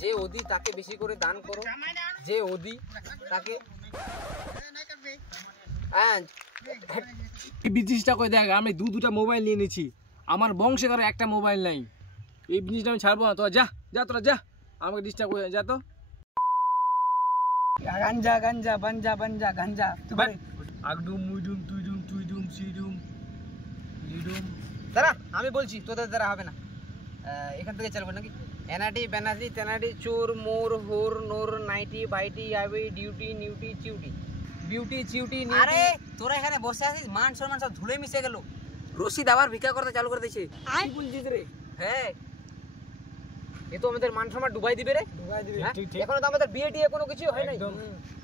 যে ওদি তাকে বেশি করে দান করো, যে ওদি তাকে বিজনেসটা করে দেখ। আমি দুটা মোবাইল নিয়ে নিয়েছি, আমার বংশে ধরো একটা মোবাইল নাই। এই বিজনেসটা আমি ছাড়বো না। তোরা যা যা, তোরা যা, আমাকে ডিস্টার্ব করে যা। তো গাঞ্জা গাঞ্জা বাঞ্জা বাঞ্জা গাঞ্জা আগডুম মুইডুম তুইডুম তুইডুম সিডুম লিডুম। দাঁড়া, আমি বলছি, তোদের দ্বারা হবে না। এখান থেকে চলবে নাকি? এনাটি বেনাটি তেনাটি চোর মোর হোর নোর নাইটি বাইটি আবি ডিউটি নিউটি চিউটি বিউটি চিউটি। আরে তোরা এখানে বসে আছিস, মান সম্মান সব ধুলে মিশে গেল। রশিদ আবার ভিক্ষা করতে চালু করে দিয়েছে। কি বলছিস রে? হ্যাঁ, এ তো আমাদের মান সম্মান ডুবাই দিবে রে, ডুবাই দিবে। এখনো তো আমাদের বিয়ে টিয়ে কোনো কিছু হয় নাই,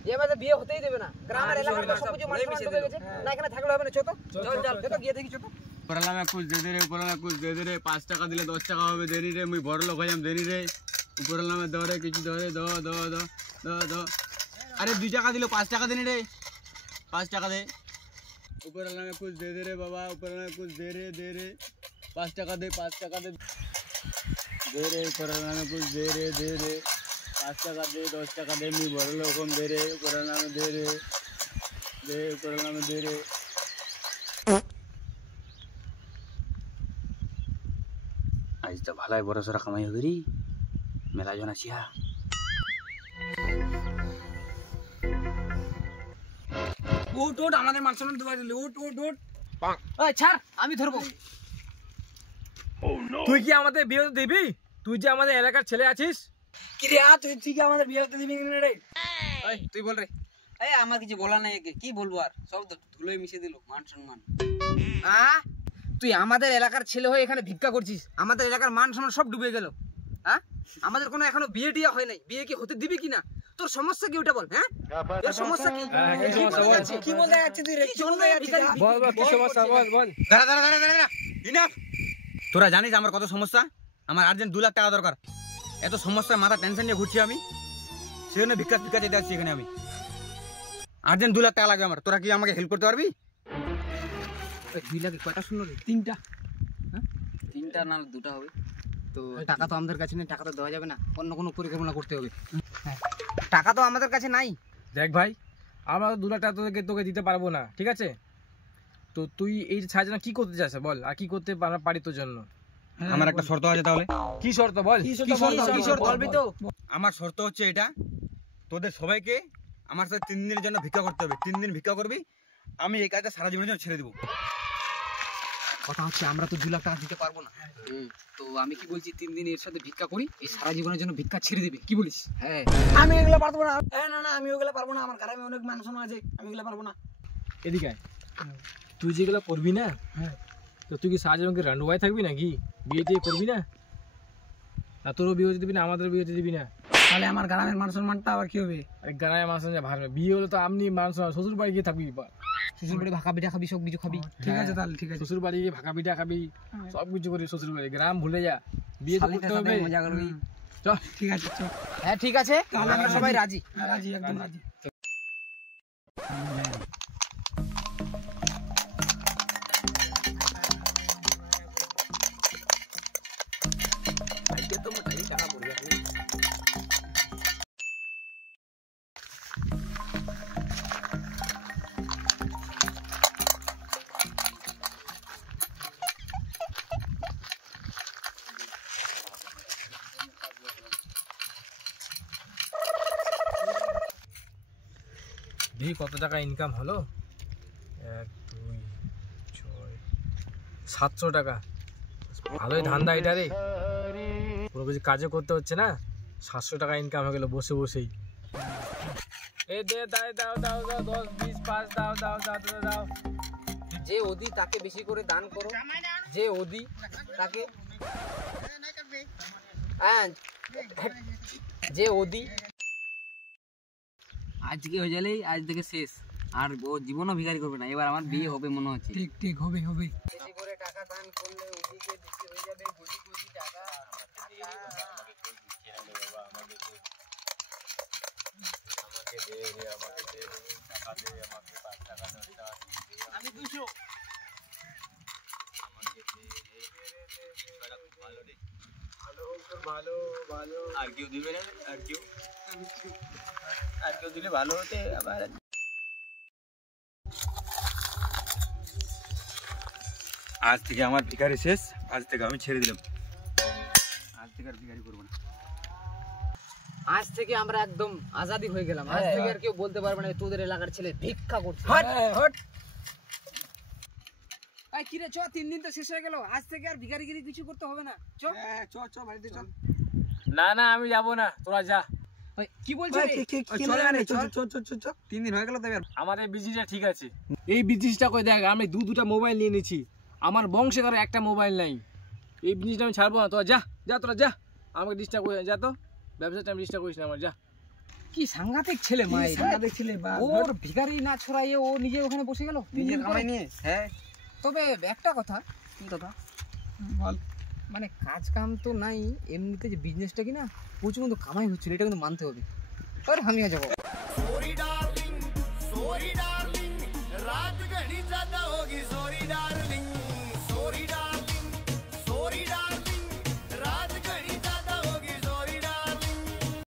এ আমাদের বিয়ে হতেই দেবে না। গ্রামের এলাকার সব কিছু মান সম্মান ডুবে গেছে না, এখানে থাকলে হবে না। চল চল চল গিয়ে দেখি। চল উপরলা में कुछ दे दे रे, उपरला में कुछ दे दे रे। 5 টাকা দিলে 10 টাকা হবে দেরি রে। মুই বড় লোক হইয়াম দেরি রে। উপরলা में দরে কিছু ধরে দ দ দ দ দ। আরে 2 টাকা দিলে 5 টাকা দেনি রে, 5 টাকা দে। উপরলা में कुछ दे दे रे बाबा, उपरला में कुछ दे रे 5 টাকা दे, 5 টাকা दे दे रे। उपरला में कुछ दे रे 5 টাকা दे, 10 টাকা दे। मुई बड़ लोक हम दे रे, उपरला में दे रे दे, उपरला में दे रे। आज तो भालाई बड़ा सारा कमाई हो गई मेला जना छिया। ওট ওট, আমাদের মান সম্মান দুবার দিলে। ওট ওট ওট, ওই ছাড়, আমি ধরবো। তুই কি আমাদের বিয়ে হতে দিবি? তুই যে আমাদের এলাকার ছেলে আছিস, কি রে তুই ঠিক আমাদের বিয়ে হতে দিবি কিনা রে? এই তুই বল রে। এই আমার কিছু বলা নাই, কি বলবো আর, সব ধুলোয় মিশে দিল মান সম্মান। তুই আমাদের এলাকার ছেলে হয়ে এখানে ভিক্ষা করছিস, আমাদের এলাকার মান সম্মান সব ডুবে গেল। হ্যাঁ, আমাদের কোনো এখনো বিয়ে টিয়া হয় নাই, বিয়ে কি হতে দিবি কিনা? তোর সমস্যা কি ওটা বল। হ্যাঁ, তোর সমস্যা কি? কি বলতে যাচ্ছিস তুই রে? কি বলতে যাচ্ছিস? বল বল, কি সমস্যা বল বল। দাঁড়া দাঁড়া দাঁড়া দাঁড়া, ইনাফ। তোরা জানিস আমার কত সমস্যা? আমার আর্জেন্ট 2 লাখ টাকা দরকার। এত সমস্যা, মাথা টেনশন নিয়ে ঘুরছি আমি, সেজন্য ভিক্ষা চাইতে আসছি এখানে। আমি আর্জেন্ট 2 লাখ টাকা লাগবে আমার। তোরা কি আমাকে হেল্প করতে পারবি? 2 লাখ কয়টা শুনলো রে? 3টা। হ্যাঁ, 3টা না 2টা হবে তো। টাকা তো আমাদের কাছে নেই, টাকা তো দেওয়া যাবে না, অন্য কোনো পরিকল্পনা করতে হবে। হ্যাঁ, টাকা তো আমাদের কাছে নাই। দেখ ভাই, আমরা তো 2 লাখ টাকা তোকে দিতে পারবো না, ঠিক আছে? তো তুই এই সাহায্য কি করতে চাস বল, আর কি করতে পারি তোর জন্য? আমার একটা শর্ত আছে। তাহলে কি শর্ত বল? কি শর্ত বলবি তো? আমার শর্ত হচ্ছে এটা, তোদের সবাইকে আমার সাথে 3 দিনের জন্য ভিক্ষা করতে হবে। 3 দিন ভিক্ষা করবি, আমি এই কাজটা সারা জীবনের জন্য ছেড়ে দিব। কথা হচ্ছে আমরা তো 2 লাখ টাকা দিতে পারবো না। তো আমি কি বলছি, 3 দিন এর সাথে ভিক্ষা করি, এই সারা জীবনের জন্য ভিক্ষা ছেড়ে দিবি, কি বলিস? হ্যাঁ, আমি এগুলা পারবো না। না না, আমি ওগুলা পারবো না, আমার গ্রামে অনেক মান সম্মান আছে, আমি এগুলা পারবো না। এদিকে তুই যেগুলো করবি না, হ্যাঁ, তো তুই কি সারা জীবন কি রান্ডুবাই থাকবি নাকি? বিয়ে টিয়ে করবি না? আর তোরও বিয়ে হতে দিবি না, আমাদেরও বিয়ে হতে দিবি না? তাহলে আমার গ্রামের মান সম্মানটা আবার কি হবে? গ্রামের মান সম্মান ভালো, বিয়ে হলে তো আপনি মান সম্মান, শ্বশুর বাড়ি গিয়ে থাকবি, শ্বশুর বাড়ি ভাকা পিঠা খাবি, সব কিছু খাবি। ঠিক আছে তাহলে, ঠিক আছে, শ্বশুর বাড়ি গিয়ে ভাকা পিঠা খাবি, সব কিছু করি শ্বশুর বাড়ি। গ্রাম ভুলে যা, বিয়ে তো করতে হবে, মজা করবি। চল ঠিক আছে চল। হ্যাঁ ঠিক আছে, তাহলে আমরা সবাই রাজি। রাজি, একদম রাজি। কত টাকা ইনকাম হলো? 1 2 6 700 টাকা। ভালোই ধান্দা এটা রে, কোনো কিছু কাজও করতে হচ্ছে না, 700 টাকা ইনকাম হয়ে গেল বসে বসেই। এ দে, দাও দাও দাও দাও 10 20 5 দাও দাও দাও দাও। যে ওদি তাকে বেশি করে দান করো, যে ওদি তাকে যে ওদি। আজকে হয়ে গেলেই আজ থেকে শেষ, আর ও জীবনও ভিখারি করবে না। এবার আমার বিয়ে হবে মনে হচ্ছে। ঠিক ঠিক, হবে হবে। বেশি করে টাকা দান করলে ওদিকে বেশি হয়ে যাবে, কোটি কোটি টাকা। আমি 200 ভালো ভালো ভালো আর কেউ দিবে না, আর কেউ দিলে ভালো হতে। আবার আজ থেকে আমার ভিখারি শেষ, আজ থেকে আমি ছেড়ে দিলাম, আজ থেকে আর ভিখারি করবো না। আজ থেকে আমরা একদম আজাদি হয়ে গেলাম। আজ থেকে আর কেউ বলতে পারবে না যে তোদের এলাকার ছেলে ভিক্ষা করছে। এই কি রে, চ, 3 দিন তো শেষ হয়ে গেল, আজ থেকে আর ভিখারিগিরি কিছু করতে হবে না। চ চ বাড়িতে চ। না না আমি যাব না, তোরা যা। ওই কি বলছিস রে? চ 3 দিন হয়ে গেল তো। এবার আমার এই বিজনেসটা ঠিক আছে, এই বিজনেসটা কই দেখ, আমি দুটা মোবাইল নিয়ে নিয়েছি, আমার বংশে কারো একটা মোবাইল নাই, এই বিজনেসটা আমি ছাড়বো না। তোরা যা যা, তোরা যা, আমাকে ডিস্টার্ব করে যা, তো ব্যবসাটা আমি ডিস্টার্ব করিস না আমার, যা। কি সাংঘাতিক ছেলে মা, সাংঘাতিক ছেলে। ওর ভিখারি না ছড়াইয়ে ও নিজে ওখানে বসে গেল নিজের কামাই নিয়ে। হ্যাঁ, তবে একটা কথা। কি কথা বল? মানে কাজ কাম তো নাই, এমনিতে যে বিজনেসটা কি না প্রচুর কিন্তু কামাই হচ্ছিল, এটা কিন্তু মানতে হবে। আরে আমি যাবো।